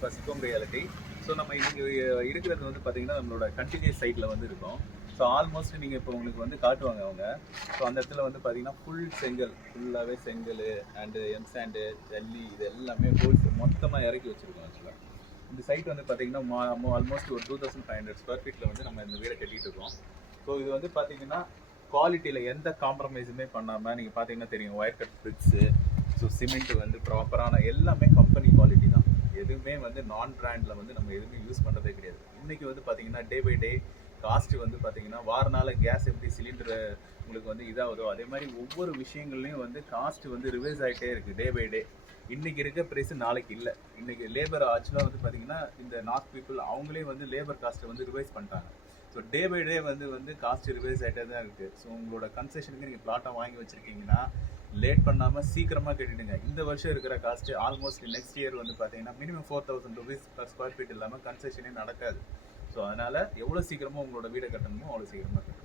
First reality. So நம்ம இன்னைக்கு இருக்கிறது வந்து பார்த்தீங்கன்னா நம்மளோட கண்டினியூஸ் சைட்டில் வந்து இருக்கோம். ஸோ ஆல்மோஸ்ட் நீங்கள் இப்போ உங்களுக்கு வந்து காட்டுவாங்க அவங்க. ஸோ அந்த இடத்துல வந்து பார்த்தீங்கன்னா ஃபுல் செங்கல், ஃபுல்லாகவே செங்கல் அண்டு எம்சாண்டு ஜல்லி இது எல்லாமே ஹோல்ஸ் மொத்தமாக இறக்கி வச்சுருக்கோம். ஆக்சுவலாக இந்த சைட் வந்து பார்த்தீங்கன்னா ஆல்மோஸ்ட் ஒரு 2500 ஸ்கொயர் ஃபீட்டில் வந்து நம்ம இந்த வீடை கட்டிகிட்டு இருக்கோம். ஸோ இது வந்து பார்த்தீங்கன்னா குவாலிட்டியில் எந்த காம்ப்ரமைஸுமே பண்ணாமல் நீங்கள் பார்த்தீங்கன்னா தெரியும் wire cut bricks, so cement வந்து ப்ராப்பரான எல்லாமே கம்பெனி குவாலிட்டி தான். எதுவுமே வந்து நான் பிராண்டில் வந்து நம்ம எதுவுமே யூஸ் பண்ணுறதே கிடையாது. இன்றைக்கி வந்து பார்த்தீங்கன்னா டே பை டே காஸ்ட் வந்து பார்த்தீங்கன்னா வாரனால கேஸ் எப்படி சிலிண்டரு உங்களுக்கு வந்து இதாகுதோ அதே மாதிரி ஒவ்வொரு விஷயங்கள்லையும் வந்து காஸ்ட் வந்து ரிவைஸ் ஆகிட்டே இருக்குது டே பை டே. இன்றைக்கி இருக்க ப்ரைஸ் நாளைக்கு இல்லை. இன்றைக்கி லேபர் ஆக்சுவலாக வந்து பார்த்தீங்கன்னா இந்த நார்த் பீப்புள் அவங்களே வந்து லேபர் காஸ்ட்டை வந்து ரிவைஸ் பண்ணிட்டாங்க. ஸோ டே பை டே வந்து காஸ்ட் ரிவைஸ் ஆகிட்டே தான் இருக்குது. ஸோ உங்களோட கன்செஷனுக்கு நீங்கள் பிளாட்டாக வாங்கி வச்சுருக்கீங்கன்னா லேட் பண்ணாமல் சீக்கிரமாக கட்டிடுங்க. இந்த வருஷம் இருக்கிற காஸ்ட்டு ஆல்மோஸ்ட் நெக்ஸ்ட் இயர் வந்து பார்த்தீங்கன்னா minimum 4000 rupees per square feet இல்லாமல் கன்செஷனே நடக்காது. ஸோ அதனால் எவ்வளோ சீக்கிரமாக உங்களோட வீடை கட்டணுமோ அவ்வளோ சீக்கிரமாக கட்டணும்.